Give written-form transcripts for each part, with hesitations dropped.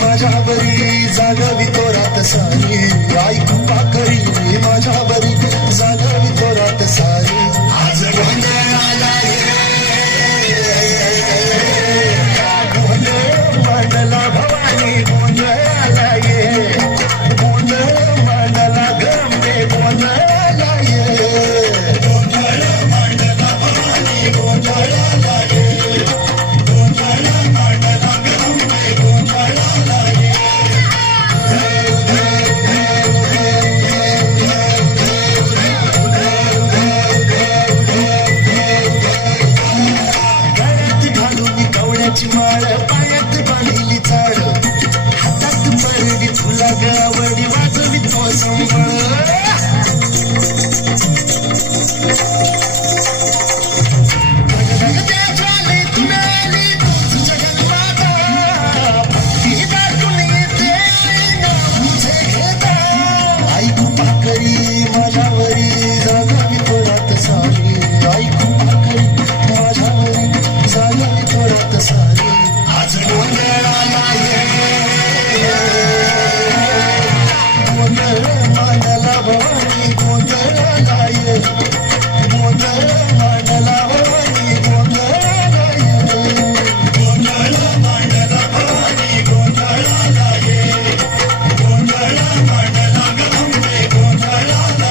माझ्यावरी जागवी तोरात सारी, आई कृपा करी माझ्यावरी जागवी तोरात सारी. आज गोंधळ आला गोंधळ मांडला भवानी, गोंधळ आला गोंधळ मांडला गंगे, गोंधळ आला गोंधळ मांडला भवानी, गोंधळ आला गोंधळ मांडला गंगे, गोंधळ आला. माळ पायात बांधली चाळ, हातात परडी फुला गावडी वाजवी तो संबळ. आई कृपा करी माझ्यावरी जागावी तोरात सारी, आई कृपा करी माझ्यावरी जागावी तोरात सारी. आज गोंधळ आला गोंधळ मांडला भवानी, गोंधळ आला गोंधळ मांडला भवानी, गोंधळ आला गोंधळ मांडला भवानी, गोंधळ आला गोंधळ मांडला गंगे, गोंधळ आला.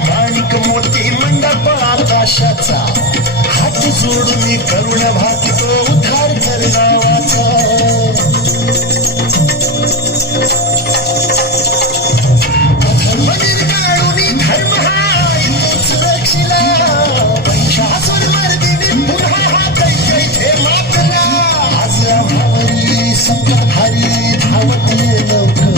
माणिक मोती मंडप आकाशाचा, हात जोडून करुण भाकितो उद्धार कर नावाचा. धर्म निर्गाळून धर्म हा तोच रक्षिला, महिषासुर मर्दिनी पुन्हा हा दैत्य मातला. आज आम्हावरी संकटहारी धावत ये लवकर.